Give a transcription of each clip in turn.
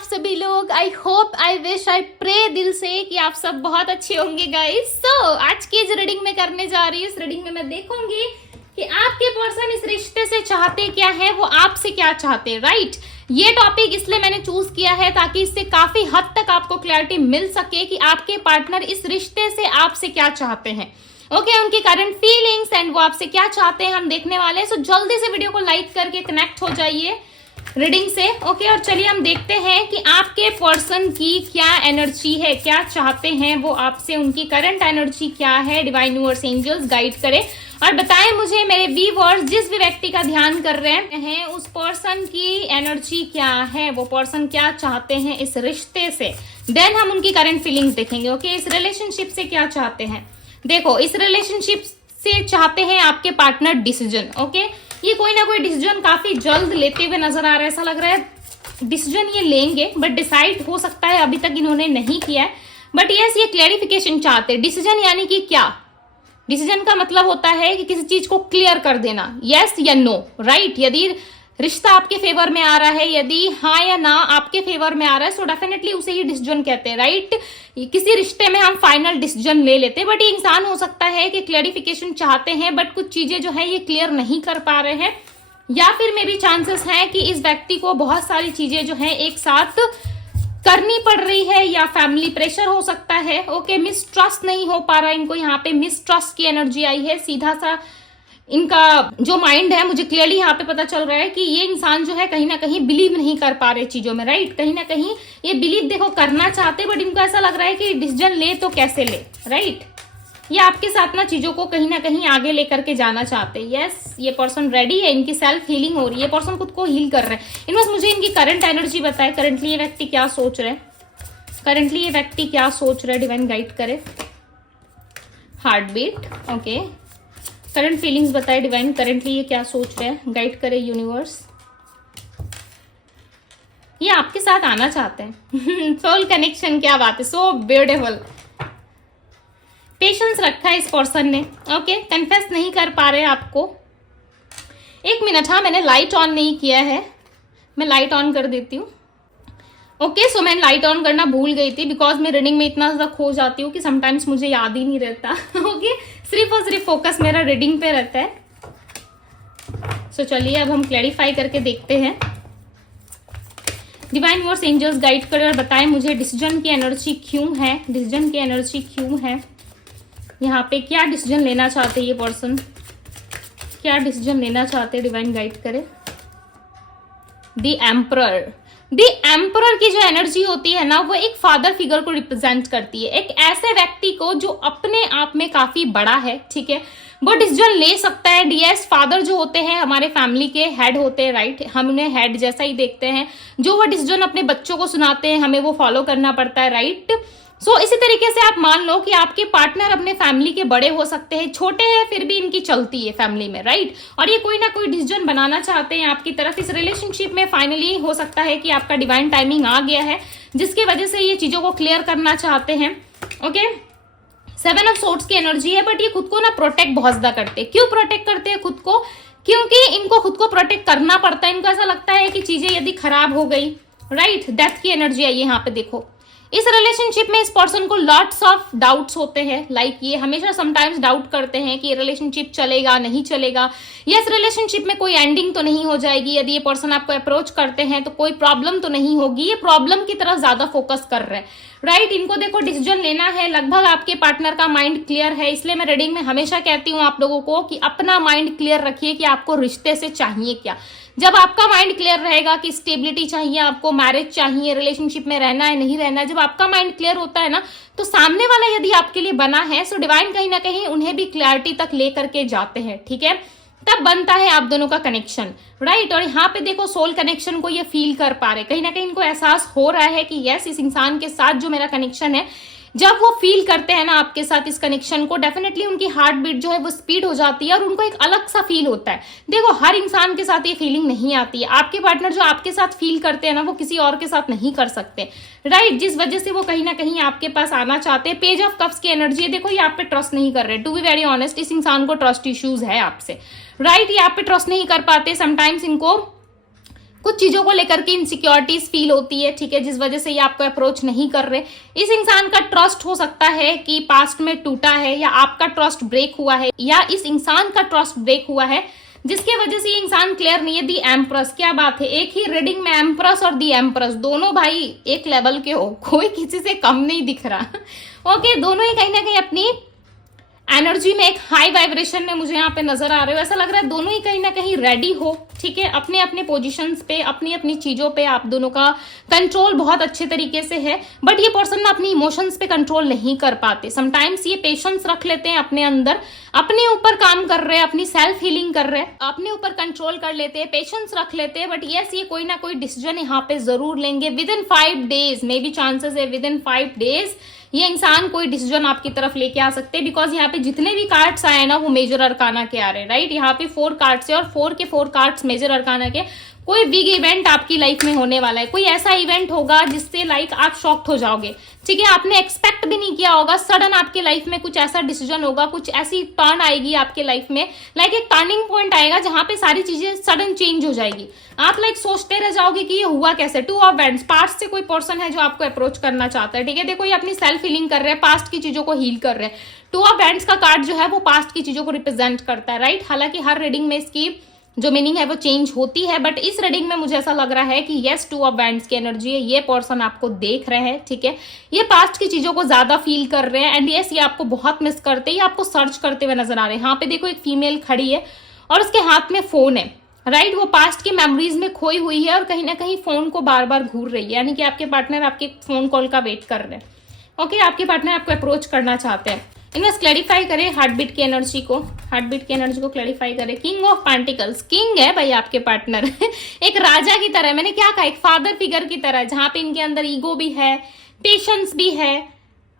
आप सभी लोग। I hope, I wish, I pray दिल से कि आप सब बहुत अच्छे होंगे गाइस। सो आज की जो रीडिंग में करने जा रही हूँ, इस रीडिंग में मैं देखूंगी कि आपके पर्सन इस रिश्ते से चाहते क्या है, वो आपसे क्या चाहते हैं। राइट, ये टॉपिक इसलिए मैंने चूज किया है ताकि इससे काफी हद तक आपको क्लैरिटी मिल सके कि आपके पार्टनर इस रिश्ते से आपसे क्या चाहते हैं। ओके, उनकी करंट फीलिंग्स एंड वो आपसे क्या चाहते हैं हम देखने वाले हैं। सो जल्दी से वीडियो को लाइक करके कनेक्ट हो जाइए रीडिंग से। ओके, और चलिए हम देखते हैं कि आपके पर्सन की क्या एनर्जी है, क्या चाहते हैं वो आपसे, उनकी करंट एनर्जी क्या है। डिवाइन यूनिवर्स एंजल्स गाइड करें और बताएं मुझे मेरे व्यूअर्स, जिस भी व्यक्ति का ध्यान कर रहे हैं उस पर्सन की एनर्जी क्या है, वो पर्सन क्या चाहते हैं इस रिश्ते से। देन हम उनकी करंट फीलिंग्स देखेंगे। ओके, इस रिलेशनशिप से क्या चाहते हैं। देखो, इस रिलेशनशिप से चाहते हैं आपके पार्टनर डिसीजन। ओके, ये कोई ना कोई डिसीजन काफी जल्द लेते हुए नजर आ रहा है। ऐसा लग रहा है डिसीजन ये लेंगे, बट डिसाइड हो सकता है अभी तक इन्होंने नहीं किया है। बट यस, ये क्लैरिफिकेशन चाहते हैं। डिसीजन यानी कि क्या, डिसीजन का मतलब होता है कि किसी चीज को क्लियर कर देना, यस या नो। राइट, यदि रिश्ता आपके फेवर में आ रहा है, यदि हाँ या ना आपके फेवर में आ रहा है, सो डेफिनेटली उसे ही डिसीजन कहते हैं। राइट, किसी रिश्ते में हम फाइनल डिसीजन ले लेते हैं, बट ये इंसान हो सकता है कि क्लैरिफिकेशन चाहते हैं बट कुछ चीजें जो है ये क्लियर नहीं कर पा रहे हैं, या फिर मे भी चांसेस हैं कि इस व्यक्ति को बहुत सारी चीजें जो है एक साथ करनी पड़ रही है, या फैमिली प्रेशर हो सकता है। ओके, मिसट्रस्ट नहीं हो पा रहा है इनको, यहाँ पे मिसट्रस्ट की एनर्जी आई है। सीधा सा इनका जो माइंड है, मुझे क्लियरली यहाँ पे पता चल रहा है कि ये इंसान जो है कहीं ना कहीं बिलीव नहीं कर पा रहे चीजों में। राइट, कहीं ना कहीं ये बिलीव देखो करना चाहते, बट इनको ऐसा लग रहा है कि डिसीजन ले तो कैसे ले। राइट, ये आपके साथ ना चीजों को कहीं ना कहीं आगे लेकर के जाना चाहते हैं। यस, ये पर्सन रेडी है, इनकी सेल्फ हीलिंग हो रही है, ये पर्सन खुद को हील कर रहे हैं। इनमें मुझे इनकी करंट एनर्जी बताए, करंटली ये व्यक्ति क्या सोच रहे हैं, करंटली ये व्यक्ति क्या सोच रहे हैं। डिवाइन गाइड करे। Heart beat, okay, current feelings बताए डिवाइन, करंटली ये क्या सोच रहे हैं, गाइड करे यूनिवर्स। ये आपके साथ आना चाहते हैं। सोल कनेक्शन, क्या बात है, सो ब्यूटीफुल। पेशेंस रखा है इस पर्सन ने। ओके, कन्फेस नहीं कर पा रहे आपको। एक मिनट, हाँ मैंने लाइट ऑन नहीं किया है, मैं लाइट ऑन कर देती हूँ। ओके, सो मैं लाइट ऑन करना भूल गई थी, बिकॉज मैं रीडिंग में इतना ज्यादा खो जाती हूँ कि समटाइम्स मुझे याद ही नहीं रहता। ओके, सिर्फ और सिर्फ फोकस मेरा रीडिंग पे रहता है। सो चलिए अब हम क्लैरिफाई करके देखते हैं। डिवाइन यूनिवर्स एंजल्स गाइड करें और बताएं मुझे डिसीजन की एनर्जी क्यों है, डिसीजन की एनर्जी क्यों है। यहाँ पे क्या डिसीजन लेना चाहते ये पर्सन, क्या डिसीजन लेना चाहते, डिवाइन गाइड करे। द एम्परर, द एम्परर की जो एनर्जी होती है ना, वो एक फादर फिगर को रिप्रेजेंट करती है, एक ऐसे व्यक्ति को जो अपने आप में काफी बड़ा है। ठीक है, वो डिसीजन ले सकता है। डीएस फादर जो होते हैं हमारे फैमिली के हेड होते हैं। राइट, हम उन्हें हेड जैसा ही देखते हैं, जो वो डिसीजन अपने बच्चों को सुनाते हैं हमें वो फॉलो करना पड़ता है। राइट, सो इसी तरीके से आप मान लो कि आपके पार्टनर अपने फैमिली के बड़े हो सकते हैं, छोटे हैं फिर भी इनकी चलती है फैमिली में। राइट, और ये कोई ना कोई डिसीजन बनाना चाहते हैं आपकी तरफ इस रिलेशनशिप में। फाइनली हो सकता है कि आपका डिवाइन टाइमिंग आ गया है, जिसकी वजह से ये चीजों को क्लियर करना चाहते हैं। ओके, 7 ऑफ सोर्ड्स की एनर्जी है, बट ये खुद को ना प्रोटेक्ट बहुत ज्यादा करते हैं। क्यों प्रोटेक्ट करते हैं खुद को, क्योंकि इनको खुद को प्रोटेक्ट करना पड़ता है। इनको ऐसा लगता है कि चीजें यदि खराब हो गई, राइट, डेथ की एनर्जी आई है यहाँ पे। देखो, इस रिलेशनशिप में इस पर्सन को लॉट्स ऑफ डाउट्स होते हैं। लाइक ये हमेशा समटाइम्स डाउट करते हैं कि ये रिलेशनशिप चलेगा नहीं चलेगा, या इस रिलेशनशिप में कोई एंडिंग तो नहीं हो जाएगी। यदि ये पर्सन आपको अप्रोच करते हैं तो कोई प्रॉब्लम तो नहीं होगी, ये प्रॉब्लम की तरफ ज्यादा फोकस कर रहे हैं। राइट, इनको देखो डिसीजन लेना है, लगभग आपके पार्टनर का माइंड क्लियर है। इसलिए मैं रीडिंग में हमेशा कहती हूँ आप लोगों को कि अपना माइंड क्लियर रखिए कि आपको रिश्ते से चाहिए क्या। जब आपका माइंड क्लियर रहेगा कि स्टेबिलिटी चाहिए, आपको मैरिज चाहिए, रिलेशनशिप में रहना है नहीं रहना है, जब आपका माइंड क्लियर होता है ना, तो सामने वाला यदि आपके लिए बना है, सो डिवाइन कहीं ना कहीं उन्हें भी क्लैरिटी तक लेकर के जाते हैं। ठीक है, तब बनता है आप दोनों का कनेक्शन। राइट, और यहाँ पे देखो सोल कनेक्शन को ये फील कर पा रहे, कहीं ना कहीं इनको एहसास हो रहा है कि यस, इस इंसान के साथ जो मेरा कनेक्शन है, जब वो फील करते हैं ना आपके साथ इस कनेक्शन को, डेफिनेटली उनकी हार्ट बीट जो है वो स्पीड हो जाती है और उनको एक अलग सा फील होता है। देखो, हर इंसान के साथ ये फीलिंग नहीं आती है। आपके पार्टनर जो आपके साथ फील करते हैं ना, वो किसी और के साथ नहीं कर सकते। राइट, जिस वजह से वो कहीं ना कहीं आपके पास आना चाहते हैं। पेज ऑफ कप्स की एनर्जी है, देखो ये आप पे ट्रस्ट नहीं कर रहे। टू बी वेरी ऑनेस्ट, इस इंसान को ट्रस्ट इश्यूज है आपसे। राइट, ये आप पे ट्रस्ट नहीं कर पाते। समटाइम्स इनको कुछ चीजों को लेकर के इनसिक्योरिटीज फील होती है, ठीक है, जिस वजह से ये आपको अप्रोच नहीं कर रहे। इस इंसान का ट्रस्ट हो सकता है कि पास्ट में टूटा है, या आपका ट्रस्ट ब्रेक हुआ है, या इस इंसान का ट्रस्ट ब्रेक हुआ है, जिसके वजह से ये इंसान क्लियर नहीं है। दी एम्प्रेस, क्या बात है, एक ही रीडिंग में एम्प्रेस और दी एम्प्रेस दोनों भाई एक लेवल के हो, कोई किसी से कम नहीं दिख रहा। ओके, दोनों ही कहीं ना कहीं अपनी एनर्जी में एक हाई वाइब्रेशन में मुझे यहाँ पे नजर आ रहे हो। ऐसा लग रहा है दोनों ही कहीं ना कहीं रेडी हो, ठीक है, अपने अपने पोजीशंस पे, अपनी अपनी चीजों पे आप दोनों का कंट्रोल बहुत अच्छे तरीके से है। बट ये पर्सन ना अपनी इमोशंस पे कंट्रोल नहीं कर पाते। समटाइम्स ये पेशेंस रख लेते हैं अपने अंदर, अपने ऊपर काम कर रहे हैं, अपनी सेल्फ हीलिंग कर रहे हैं, अपने ऊपर कंट्रोल कर लेते हैं, पेशेंस रख लेते हैं। बट यस, ये कोई ना कोई डिसीजन यहाँ पे जरूर लेंगे with in 5 days. May be chances है विद इन 5 डेज ये इंसान कोई डिसीजन आपकी तरफ लेके आ सकते हैं। बिकॉज यहाँ पे जितने भी कार्ड्स आए ना वो मेजर अरकाना के आ रहे हैं, राइट। यहाँ पे 4 कार्ड्स है और 4 के 4 कार्ड्स मेजर अरकाना के। कोई बिग इवेंट आपकी लाइफ में होने वाला है, कोई ऐसा इवेंट होगा जिससे लाइक आप शॉक्ड हो जाओगे, ठीक है, आपने एक्सपेक्ट भी नहीं किया होगा। सडन आपके लाइफ में कुछ ऐसा डिसीजन होगा, कुछ ऐसी टर्न आएगी आपके लाइफ में, लाइक एक टर्निंग पॉइंट आएगा जहां पे सारी चीजें सडन चेंज हो जाएगी। आप लाइक सोचते रह जाओगे कि ये हुआ कैसे। 2 ऑफ वैंड्स, पास्ट से कोई पर्सन है जो आपको अप्रोच करना चाहता है, ठीक है, देखो ये अपनी सेल्फ हीलिंग कर रहे हैं, पास्ट की चीजों को हील कर रहे हैं। 2 ऑफ वैंड्स का कार्ड जो है वो पास्ट की चीजों को रिप्रेजेंट करता है, राइट। हालांकि हर रीडिंग में इसकी जो मीनिंग है वो चेंज होती है, बट इस रीडिंग में मुझे ऐसा लग रहा है कि यस 2 ऑफ वैंड्स की एनर्जी है, ये पर्सन आपको देख रहे हैं, ठीक है, ये पास्ट की चीजों को ज्यादा फील कर रहे हैं। एंड यस, ये आपको बहुत मिस करते हैं, ये आपको सर्च करते हुए नजर आ रहे हैं। यहाँ पे देखो एक फीमेल खड़ी है और उसके हाथ में फोन है, राइट, वो पास्ट की मेमोरीज में खोई हुई है और कहीं ना कहीं फोन को बार बार घूर रही है, यानी कि आपके पार्टनर आपके फोन कॉल का वेट कर रहे हैं। ओके, आपके पार्टनर आपको अप्रोच करना चाहते हैं। इन्हें क्लैरिफाई करें हार्ट बीट की एनर्जी को, हार्ट बीट की एनर्जी को क्लैरिफाई करें। किंग ऑफ पेंटिकल्स, किंग है भाई आपके पार्टनर एक राजा की तरह, मैंने क्या कहा, एक फादर फिगर की तरह, जहां पे इनके अंदर ईगो भी है, पेशेंस भी है,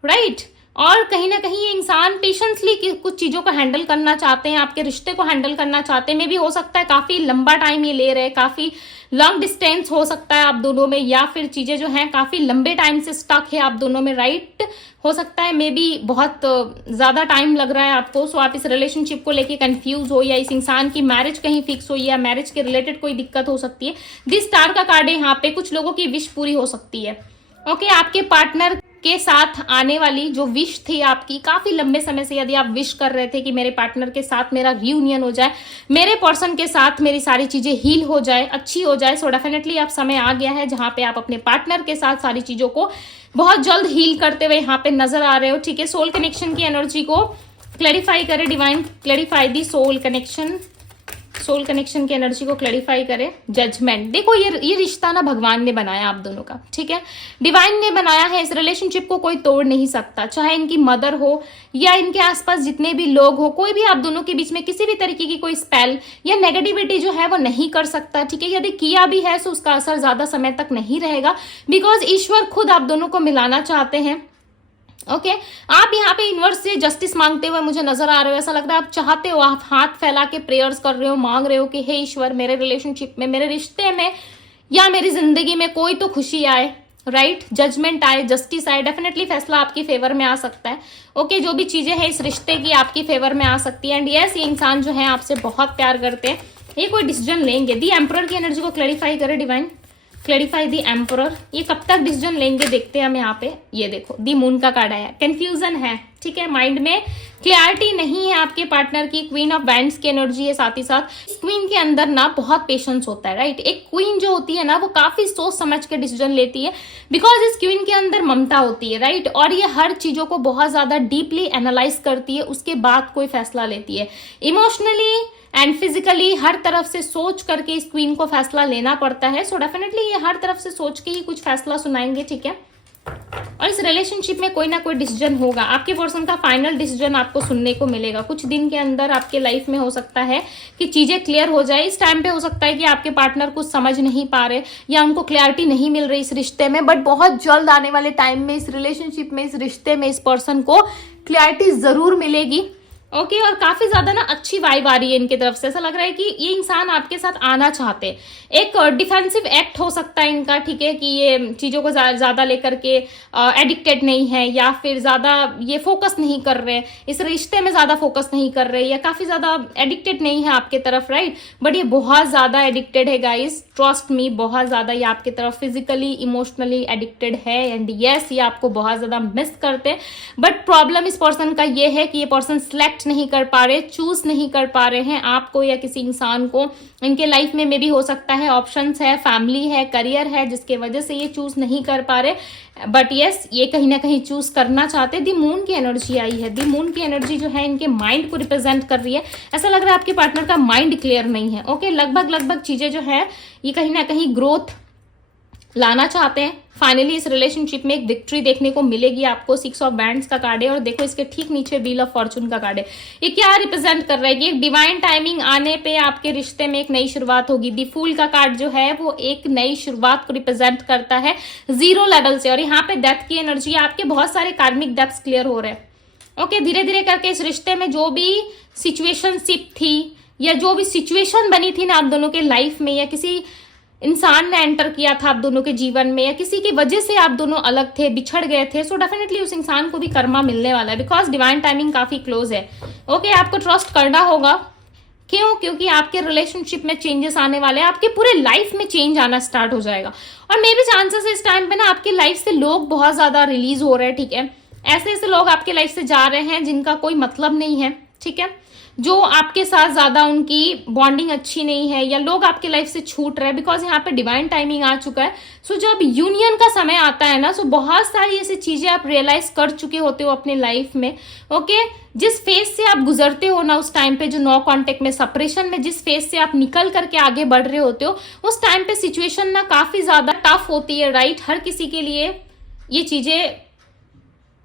राइट। और कहीं ना कहीं ये इंसान पेशेंसली कुछ चीजों को हैंडल करना चाहते हैं, आपके रिश्ते को हैंडल करना चाहते हैं। मे भी हो सकता है काफी लंबा टाइम ये ले रहे हैं, काफी लॉन्ग डिस्टेंस हो सकता है आप दोनों में, या फिर चीजें जो हैं काफी लंबे टाइम से स्टक है आप दोनों में, राइट। हो सकता है मे बी बहुत ज्यादा टाइम लग रहा है आपको, सो आप इस रिलेशनशिप को लेके कंफ्यूज हो, या इस इंसान की मैरिज कहीं फिक्स हुई, या मैरिज के रिलेटेड कोई दिक्कत हो सकती है। दिस स्टार का कार्ड है यहाँ पे, कुछ लोगों की विश पूरी हो सकती है। ओके, आपके पार्टनर के साथ आने वाली जो विश थी आपकी काफी लंबे समय से, यदि आप विश कर रहे थे कि मेरे पार्टनर के साथ मेरा रियूनियन हो जाए, मेरे पर्सन के साथ मेरी सारी चीजें हील हो जाए, अच्छी हो जाए, सो डेफिनेटली अब समय आ गया है जहां पे आप अपने पार्टनर के साथ सारी चीजों को बहुत जल्द हील करते हुए यहाँ पे नजर आ रहे हो, ठीक है। सोल कनेक्शन की एनर्जी को क्लैरिफाई करे डिवाइन, क्लैरिफाई दी सोल कनेक्शन, सोल कनेक्शन की एनर्जी को क्लैरिफाई करे। जजमेंट, देखो ये रिश्ता ना भगवान ने बनाया आप दोनों का, ठीक है, डिवाइन ने बनाया है। इस रिलेशनशिप को कोई तोड़ नहीं सकता, चाहे इनकी मदर हो या इनके आसपास जितने भी लोग हो, कोई भी आप दोनों के बीच में किसी भी तरीके की कोई स्पेल या नेगेटिविटी जो है वो नहीं कर सकता, ठीक है। यदि किया भी है तो उसका असर ज्यादा समय तक नहीं रहेगा, बिकॉज ईश्वर खुद आप दोनों को मिलाना चाहते हैं। ओके, आप यहाँ पे यूनिवर्स से जस्टिस मांगते हुए मुझे नजर आ रहे हो। ऐसा लगता है आप चाहते हो, आप हाथ फैला के प्रेयर्स कर रहे हो, मांग रहे हो कि हे ईश्वर, मेरे रिलेशनशिप में, मेरे रिश्ते में या मेरी जिंदगी में कोई तो खुशी आए, राइट, जजमेंट आए, जस्टिस आए। डेफिनेटली फैसला आपकी फेवर में आ सकता है। ओके, जो भी चीजें हैं इस रिश्ते की आपकी फेवर में आ सकती है। एंड यस, ये इंसान जो है आपसे बहुत प्यार करते हैं, ये कोई डिसीजन लेंगे। दी एम्परर की एनर्जी को क्लैरिफाई करे डिवाइन, क्लैरिफाई दी एम्परर, ये कब तक डिसीजन लेंगे देखते हैं हम। यहाँ पे ये देखो दी मून का कार्ड आया, कंफ्यूजन है, ठीक है, माइंड में क्लैरिटी नहीं है आपके पार्टनर की। क्वीन ऑफ वैंड्स की एनर्जी है साथ ही साथ। इस क्वीन के अंदर ना बहुत पेशेंस होता है, राइट। एक क्वीन जो होती है ना वो काफी सोच समझ के डिसीजन लेती है, बिकॉज इस क्वीन के अंदर ममता होती है, राइट। और ये हर चीजों को बहुत ज्यादा डीपली एनालाइज करती है, उसके बाद कोई फैसला लेती है। इमोशनली एंड फिजिकली हर तरफ से सोच करके इस क्वीन को फैसला लेना पड़ता है। सो डेफिनेटली ये हर तरफ से सोच के ही कुछ फैसला सुनाएंगे, ठीक है। और इस रिलेशनशिप में कोई ना कोई डिसीजन होगा, आपके पर्सन का फाइनल डिसीजन आपको सुनने को मिलेगा। कुछ दिन के अंदर आपके लाइफ में हो सकता है कि चीजें क्लियर हो जाए। इस टाइम पे हो सकता है कि आपके पार्टनर कुछ समझ नहीं पा रहे या उनको क्लैरिटी नहीं मिल रही इस रिश्ते में, बट बहुत जल्द आने वाले टाइम में इस रिलेशनशिप में, इस रिश्ते में इस पर्सन को क्लैरिटी जरूर मिलेगी। ओके, और काफी ज्यादा ना अच्छी वाइब आ रही है इनकी तरफ से। ऐसा लग रहा है कि ये इंसान आपके साथ आना चाहते हैं। एक डिफेंसिव एक्ट हो सकता है इनका, ठीक है, कि ये चीजों को ज्यादा लेकर के एडिक्टेड नहीं है, या फिर ज्यादा ये फोकस नहीं कर रहे, इस रिश्ते में ज्यादा फोकस नहीं कर रहे, या काफी ज्यादा एडिक्टेड नहीं है आपके तरफ, राइट। बट ये बहुत ज्यादा एडिक्टेड है गाइस, ट्रस्ट मी, बहुत ज़्यादा ये आपकी तरफ फिजिकली इमोशनली एडिक्टेड है एंड यस ये आपको बहुत ज़्यादा मिस करते हैं। बट प्रॉब्लम इस पर्सन का ये है कि ये पर्सन सिलेक्ट नहीं कर पा रहे, चूज नहीं कर पा रहे हैं आपको या किसी इंसान को। इनके लाइफ में भी हो सकता है ऑप्शंस है, फैमिली है, करियर है, जिसके वजह से ये चूज नहीं कर पा रहे। बट यस ये कहीं ना कहीं चूज करना चाहते। दी मून की एनर्जी आई है। दी मून की एनर्जी जो है इनके माइंड को रिप्रेजेंट कर रही है। ऐसा लग रहा है आपके पार्टनर का माइंड क्लियर नहीं है। ओके लगभग चीजें जो है ये कहीं ना कहीं ग्रोथ लाना चाहते हैं। फाइनली इस रिलेशनशिप में एक विक्ट्री देखने को मिलेगी आपको। 6 ऑफ बैंड्स का कार्ड है और देखो इसके ठीक नीचे व्हील ऑफ फॉर्चून का कार्ड है। ये क्या रिप्रेजेंट कर रहा है कि एक डिवाइन टाइमिंग आने पे आपके रिश्ते में एक नई शुरुआत होगी। दी फूल का कार्ड जो है वो एक नई शुरुआत को रिप्रेजेंट करता है 0 लेवल से। और यहाँ पे डेथ की एनर्जी, आपके बहुत सारे कार्मिक डेप्थ्स क्लियर हो रहे हैं। ओके धीरे धीरे करके इस रिश्ते में जो भी सिचुएशनशिप थी या जो भी सिचुएशन बनी थी ना आप दोनों के लाइफ में, या किसी इंसान ने एंटर किया था आप दोनों के जीवन में, या किसी की वजह से आप दोनों अलग थे, बिछड़ गए थे, सो डेफिनेटली उस इंसान को भी कर्मा मिलने वाला है बिकॉज डिवाइन टाइमिंग काफी क्लोज है। ओके आपको ट्रस्ट करना होगा। क्यों? क्योंकि आपके रिलेशनशिप में चेंजेस आने वाले हैं। आपके पूरे लाइफ में चेंज आना स्टार्ट हो जाएगा और मे भी चांसेस है इस टाइम पे ना आपके लाइफ से लोग बहुत ज्यादा रिलीज हो रहे हैं। ठीक है ऐसे ऐसे लोग आपके लाइफ से जा रहे हैं जिनका कोई मतलब नहीं है। ठीक है जो आपके साथ ज्यादा उनकी बॉन्डिंग अच्छी नहीं है, या लोग आपके लाइफ से छूट रहे हैं बिकॉज यहाँ पे डिवाइन टाइमिंग आ चुका है। सो जब यूनियन का समय आता है ना, सो बहुत सारी ऐसी चीजें आप रियलाइज कर चुके होते हो अपने लाइफ में। ओके जिस फेज से आप गुजरते हो ना उस टाइम पे, जो नो कांटेक्ट में सेपरेशन में जिस फेज से आप निकल करके आगे बढ़ रहे होते हो, उस टाइम पे सिचुएशन ना काफी ज्यादा टफ होती है। राइट हर किसी के लिए ये चीजें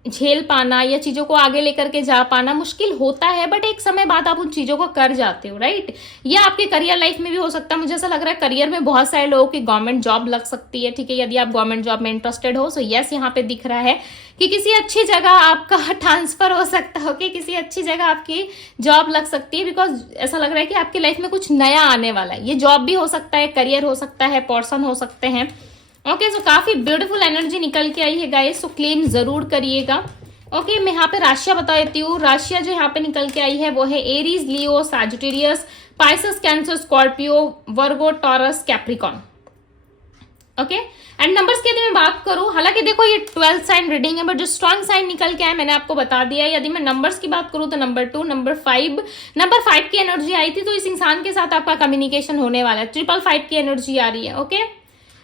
झेल पाना या चीजों को आगे लेकर के जा पाना मुश्किल होता है, बट एक समय बाद आप उन चीजों को कर जाते हो। राइट ये आपके करियर लाइफ में भी हो सकता है। मुझे ऐसा लग रहा है करियर में बहुत सारे लोगों की गवर्नमेंट जॉब लग सकती है। ठीक है यदि आप गवर्नमेंट जॉब में इंटरेस्टेड हो, सो यस यहाँ पे दिख रहा है कि किसी अच्छी जगह आपका ट्रांसफर हो सकता है। ओके किसी अच्छी जगह आपकी जॉब लग सकती है बिकॉज ऐसा लग रहा है कि आपकी लाइफ में कुछ नया आने वाला है। ये जॉब भी हो सकता है, करियर हो सकता है, पर्सन हो सकते हैं। ओके सो काफी ब्यूटीफुल एनर्जी निकल के आई है गाइस, सो क्लेम जरूर करिएगा। ओके मैं यहाँ पे राशियां बता देती हूँ। राशियां जो यहाँ पे निकल के आई है वो है Aries, Leo, Sagittarius, Pisces, cancer, Scorpio, Virgo, taurus, Capricorn. Okay and numbers की यदि मैं बात करूं, हालांकि देखो ये 12 साइन रीडिंग है बट जो स्ट्रॉन्ग साइन निकल के आए मैंने आपको बता दिया। यदि मैं नंबर्स की बात करूं तो नंबर 2, नंबर 5 की एनर्जी आई थी, तो इस इंसान के साथ आपका कम्युनिकेशन होने वाला है। 555 की एनर्जी आ रही है। ओके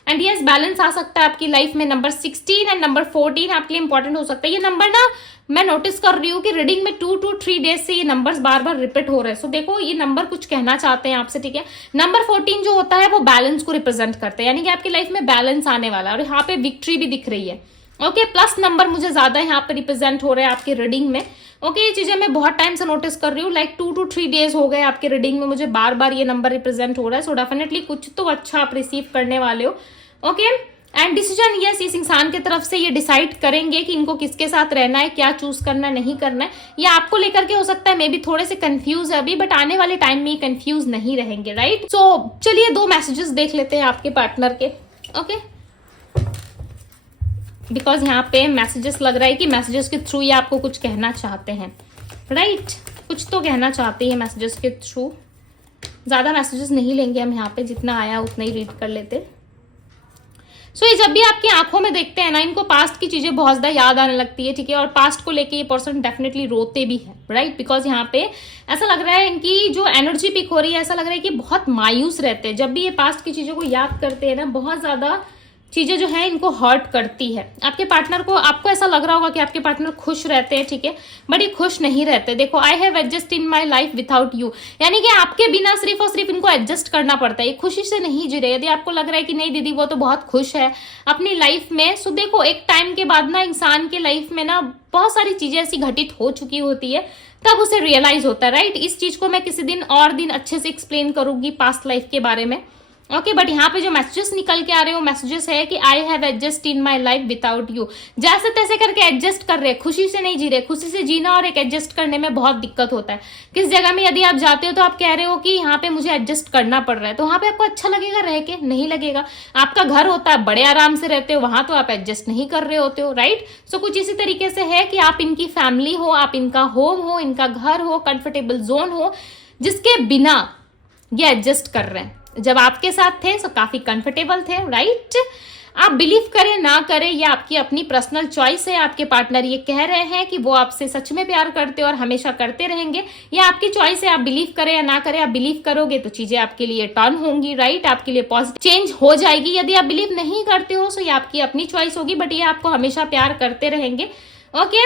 एंड यस बैलेंस आ सकता है आपकी लाइफ में। नंबर 16 एंड नंबर 14 आपके लिए इंपॉर्टेंट हो सकता है। ये नंबर ना मैं नोटिस कर रही हूँ कि रीडिंग में 2 to 3 डेज से ये नंबर्स बार बार रिपीट हो रहे हैं। सो देखो ये नंबर कुछ कहना चाहते हैं आपसे। ठीक है नंबर 14 जो होता है वो बैलेंस को रिप्रेजेंट करते हैं, यानी कि आपकी लाइफ में बैलेंस आने वाला है और यहाँ पे विक्ट्री भी दिख रही है। ओके प्लस नंबर मुझे ज्यादा यहाँ पे रिप्रेजेंट हो रहे हैं आपकी रीडिंग में। ओके ये चीजें मैं बहुत टाइम से नोटिस कर रही हूँ, लाइक 2 to 3 डेज हो गए आपके रीडिंग में मुझे बार बार ये नंबर रिप्रेजेंट हो रहा है। सो डेफिनेटली कुछ तो अच्छा आप रिसीव करने वाले हो। ओके एंड डिसीजन यस इस इंसान की तरफ से ये डिसाइड करेंगे कि इनको किसके साथ रहना है, क्या चूज करना है, नहीं करना है। ये आपको लेकर के हो सकता है मे बी थोड़े से कंफ्यूज है अभी, बट आने वाले टाइम में कंफ्यूज नहीं रहेंगे। राइट सो चलिए 2 मैसेजेस देख लेते हैं आपके पार्टनर के। ओके बिकॉज यहाँ पे मैसेजेस लग रहा है कि मैसेजेस के थ्रू ये आपको कुछ कहना चाहते हैं। राइट कुछ तो कहना चाहते हैं मैसेजेस के थ्रू। ज्यादा मैसेजेस नहीं लेंगे हम यहाँ पे, जितना आया उतना ही रीड कर लेते। सो ये जब भी आपकी आंखों में देखते हैं ना, इनको पास्ट की चीजें बहुत ज्यादा याद आने लगती है। ठीक है और पास्ट को लेके ये पर्सन डेफिनेटली रोते भी है। राइट बिकॉज यहाँ पे ऐसा लग रहा है इनकी जो एनर्जी पिक हो रही है, ऐसा लग रहा है कि बहुत मायूस रहते हैं जब भी ये पास्ट की चीजों को याद करते हैं ना। बहुत ज्यादा चीजें जो है इनको हर्ट करती है। आपके पार्टनर को, आपको ऐसा लग रहा होगा कि आपके पार्टनर खुश रहते हैं। ठीक है बट ये खुश नहीं रहते। देखो I have adjust in my life without you, यानी कि आपके बिना सिर्फ और सिर्फ इनको एडजस्ट करना पड़ता है। ये खुशी से नहीं जी रहे। यदि आपको लग रहा है कि नहीं दीदी वो तो बहुत खुश है अपनी लाइफ में, सो देखो एक टाइम के बाद ना इंसान के लाइफ में ना बहुत सारी चीजें ऐसी घटित हो चुकी होती है, तब उसे रियलाइज होता है। राइट इस चीज को मैं किसी दिन और दिन अच्छे से एक्सप्लेन करूंगी पास्ट लाइफ के बारे में। ओके बट यहाँ पे जो मैसेजेस निकल के आ रहे हो मैसेजेस है कि I have adjust in my life without you. जैसे तैसे करके एडजस्ट कर रहे हैं, खुशी से नहीं जी रहे। खुशी से जीना और एक एडजस्ट करने में बहुत दिक्कत होता है। किस जगह में यदि आप जाते हो तो आप कह रहे हो कि यहाँ पे मुझे एडजस्ट करना पड़ रहा है, तो वहां पे आपको अच्छा लगेगा रह के? नहीं लगेगा। आपका घर होता है, बड़े आराम से रहते हो, वहां तो आप एडजस्ट नहीं कर रहे होते हो। राइट सो कुछ इसी तरीके से है कि आप इनकी फैमिली हो, आप इनका होम हो, इनका घर हो, कंफर्टेबल जोन हो, जिसके बिना ये एडजस्ट कर रहे हैं। जब आपके साथ थे तो काफी कंफर्टेबल थे, राइट? आप बिलीव करें ना करें, ये आपकी अपनी पर्सनल चॉइस है। आपके पार्टनर ये कह रहे हैं कि वो आपसे सच में प्यार करते और हमेशा करते रहेंगे, ये आपकी चॉइस है। आप बिलीव करें या ना करें, आप बिलीव करोगे तो चीजें आपके लिए टर्न होंगी, राइट? आपके लिए पॉजिटिव चेंज हो जाएगी। यदि आप बिलीव नहीं करते हो तो ये आपकी अपनी चॉइस होगी, बट ये आपको हमेशा प्यार करते रहेंगे। ओके,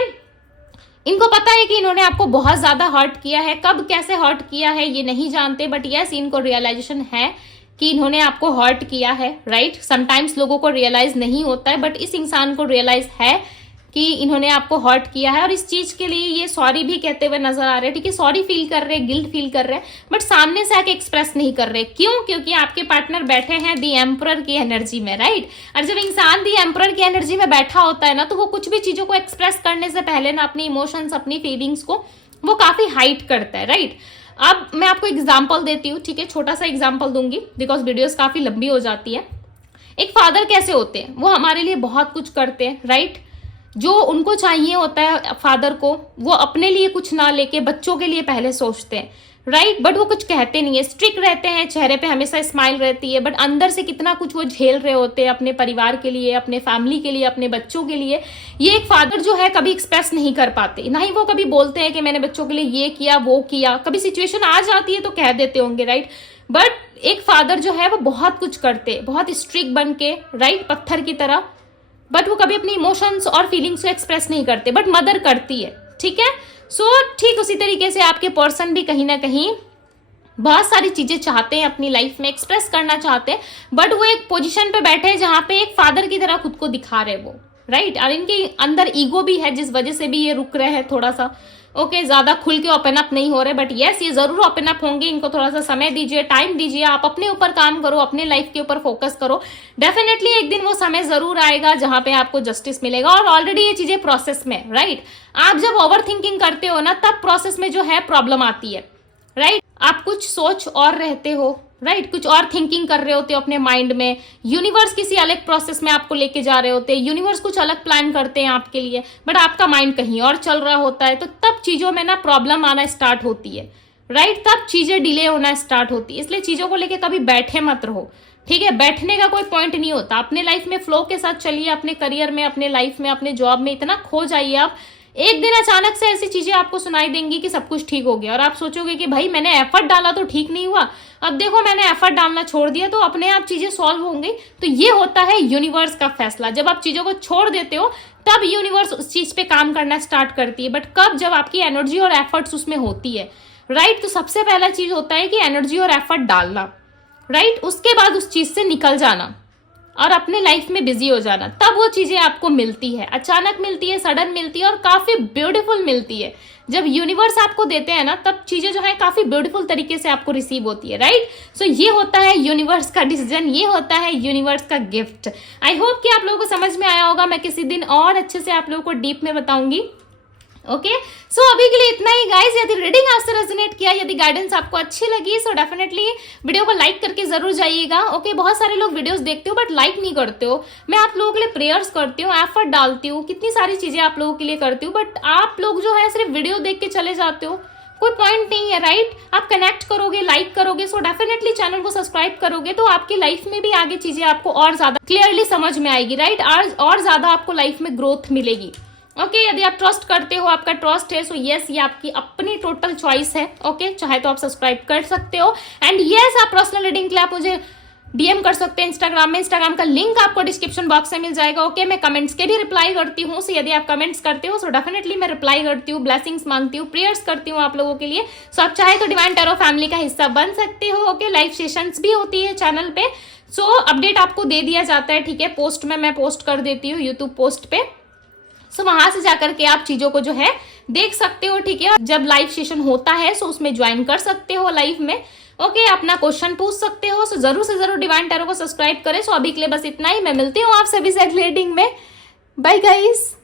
इनको पता है कि इन्होंने आपको बहुत ज्यादा हर्ट किया है, कब कैसे हर्ट किया है ये नहीं जानते, बट यस इनको रियलाइजेशन है कि इन्होंने आपको हर्ट किया है, राइट? समटाइम्स लोगों को रियलाइज नहीं होता है, बट इस इंसान को रियलाइज है कि इन्होंने आपको हर्ट किया है, और इस चीज के लिए ये सॉरी भी कहते हुए नजर आ रहे हैं, ठीक है? सॉरी फील कर रहे हैं, गिल्ट फील कर रहे हैं, बट सामने से आके एक्सप्रेस नहीं कर रहे। क्यों? क्योंकि आपके पार्टनर बैठे हैं दी एम्परर की एनर्जी में, राइट? और जब इंसान दी एम्परर की एनर्जी में बैठा होता है ना, तो वो कुछ भी चीजों को एक्सप्रेस करने से पहले ना अपनी इमोशंस, अपनी फीलिंग्स को वो काफी हाइड करता है, राइट? अब मैं आपको एग्जाम्पल देती हूँ, ठीक है? छोटा सा एग्जाम्पल दूंगी बिकॉज वीडियोस काफी लंबी हो जाती है। एक फादर कैसे होते हैं, वो हमारे लिए बहुत कुछ करते हैं, राइट? जो उनको चाहिए होता है फादर को, वो अपने लिए कुछ ना लेके बच्चों के लिए पहले सोचते हैं, राइट? बट वो कुछ कहते नहीं है, स्ट्रिक्ट रहते हैं, चेहरे पे हमेशा स्माइल रहती है, बट अंदर से कितना कुछ वो झेल रहे होते हैं अपने परिवार के लिए, अपने फैमिली के लिए, अपने बच्चों के लिए। ये एक फादर जो है कभी एक्सप्रेस नहीं कर पाते, ना ही वो कभी बोलते हैं कि मैंने बच्चों के लिए ये किया वो किया। कभी सिचुएशन आ जाती है तो कह देते होंगे, राइट? बट एक फादर जो है वो बहुत कुछ करते, बहुत स्ट्रिक्ट बन के, राइट, पत्थर की तरह, बट वो कभी अपनी इमोशंस और फीलिंग्स को एक्सप्रेस नहीं करते, बट मदर करती है, ठीक है? सो ठीक उसी तरीके से आपके पर्सन भी कहीं ना कहीं बहुत सारी चीजें चाहते हैं अपनी लाइफ में, एक्सप्रेस करना चाहते हैं, बट वो एक पोजीशन पे बैठे हैं जहां पे एक फादर की तरह खुद को दिखा रहे वो, राइट? और इनके अंदर ईगो भी है जिस वजह से भी ये रुक रहे हैं थोड़ा सा। ओके, ज्यादा खुल के ओपन अप नहीं हो रहे, बट यस ये जरूर ओपन अप होंगे। इनको थोड़ा सा समय दीजिए, टाइम दीजिए, आप अपने ऊपर काम करो, अपने लाइफ के ऊपर फोकस करो। डेफिनेटली एक दिन वो समय जरूर आएगा जहां पे आपको जस्टिस मिलेगा, और ऑलरेडी ये चीजें प्रोसेस में, राइट? आप जब ओवर थिंकिंग करते हो ना, तब प्रोसेस में जो है प्रॉब्लम आती है, राइट? आप कुछ सोच और रहते हो, राइट? कुछ और थिंकिंग कर रहे होते हो अपने माइंड में, यूनिवर्स किसी अलग प्रोसेस में आपको लेके जा रहे होते हैं, यूनिवर्स कुछ अलग प्लान करते हैं आपके लिए, बट आपका माइंड कहीं और चल रहा होता है। तो तब चीजों में ना प्रॉब्लम आना स्टार्ट होती है, राइट? तब चीजें डिले होना स्टार्ट होती है। इसलिए चीजों को लेके कभी बैठे मत रहो, ठीक है? बैठने का कोई पॉइंट नहीं होता। अपने लाइफ में फ्लो के साथ चलिए, अपने करियर में, अपने लाइफ में, अपने जॉब में इतना खो जाइए आप, एक दिन अचानक से ऐसी चीजें आपको सुनाई देंगी कि सब कुछ ठीक हो गया, और आप सोचोगे कि भाई मैंने एफर्ट डाला तो ठीक नहीं हुआ, अब देखो मैंने एफर्ट डालना छोड़ दिया तो अपने आप चीजें सॉल्व होंगी। तो ये होता है यूनिवर्स का फैसला। जब आप चीजों को छोड़ देते हो तब यूनिवर्स उस चीज पे काम करना स्टार्ट करती है, बट कब? जब आपकी एनर्जी और एफर्ट्स उसमें होती है, राइट? तो सबसे पहला चीज होता है कि एनर्जी और एफर्ट डालना, राइट? उसके बाद उस चीज से निकल जाना और अपने लाइफ में बिजी हो जाना, तब वो चीजें आपको मिलती है, अचानक मिलती है, सडन मिलती है, और काफी ब्यूटीफुल मिलती है। जब यूनिवर्स आपको देते हैं ना, तब चीजें जो है काफी ब्यूटीफुल तरीके से आपको रिसीव होती है, राइट? सो ये होता है यूनिवर्स का डिसीजन, ये होता है यूनिवर्स का गिफ्ट। आई होप कि आप लोगों को समझ में आया होगा। मैं किसी दिन और अच्छे से आप लोगों को डीप में बताऊंगी। ओके, सो अभी के लिए इतना ही गाइस। यदि रीडिंग आपसे रेजोनेट किया, यदि गाइडेंस आपको अच्छी लगी, सो डेफिनेटली वीडियो को लाइक करके जरूर जाइएगा। ओके, बहुत सारे लोग वीडियोस देखते हो बट लाइक नहीं करते हो। मैं आप लोगों के लिए प्रेयर्स करती हूँ, एफर्ट डालती हूँ, कितनी सारी चीजें आप लोगों के लिए करती हूँ, बट आप लोग जो है सिर्फ वीडियो देख के चले जाते हो, कोई पॉइंट नहीं है, राइट? आप कनेक्ट करोगे, लाइक करोगे, सो डेफिनेटली चैनल को सब्सक्राइब करोगे तो आपकी लाइफ में भी आगे चीजें आपको और ज्यादा क्लियरली समझ में आएगी, राइट? और ज्यादा आपको लाइफ में ग्रोथ मिलेगी। ओके, यदि आप ट्रस्ट करते हो, आपका ट्रस्ट है, सो यस ये आपकी अपनी टोटल चॉइस है। ओके, चाहे तो आप सब्सक्राइब कर सकते हो, एंड यस आप पर्सनल रीडिंग के लिए आप मुझे डीएम कर सकते हैं इंस्टाग्राम में। इंस्टाग्राम का लिंक आपको डिस्क्रिप्शन बॉक्स में मिल जाएगा। ओके, मैं कमेंट्स के भी रिप्लाई करती हूँ, सो यदि आप कमेंट्स करते हो सो डेफिनेटली मैं रिप्लाई करती हूँ, ब्लेसिंग्स मांगती हूँ, प्रेयर्स करती हूँ आप लोगों के लिए। सो आप चाहे तो डिवाइन टैरो फैमिली का हिस्सा बन सकते हो। ओके, लाइव सेशंस भी होती है चैनल पे, सो अपडेट आपको दे दिया जाता है, ठीक है? पोस्ट में मैं पोस्ट कर देती हूँ यूट्यूब पोस्ट पे, सो वहां से जाकर के आप चीजों को जो है देख सकते हो, ठीक है? जब लाइव सेशन होता है सो उसमें ज्वाइन कर सकते हो लाइव में। ओके, अपना क्वेश्चन पूछ सकते हो, सो जरूर से जरूर डिवाइन टैरो को सब्सक्राइब करें। सो अभी के लिए बस इतना ही, मैं मिलती हूँ आप सभी से अगले रीडिंग में। Bye guys.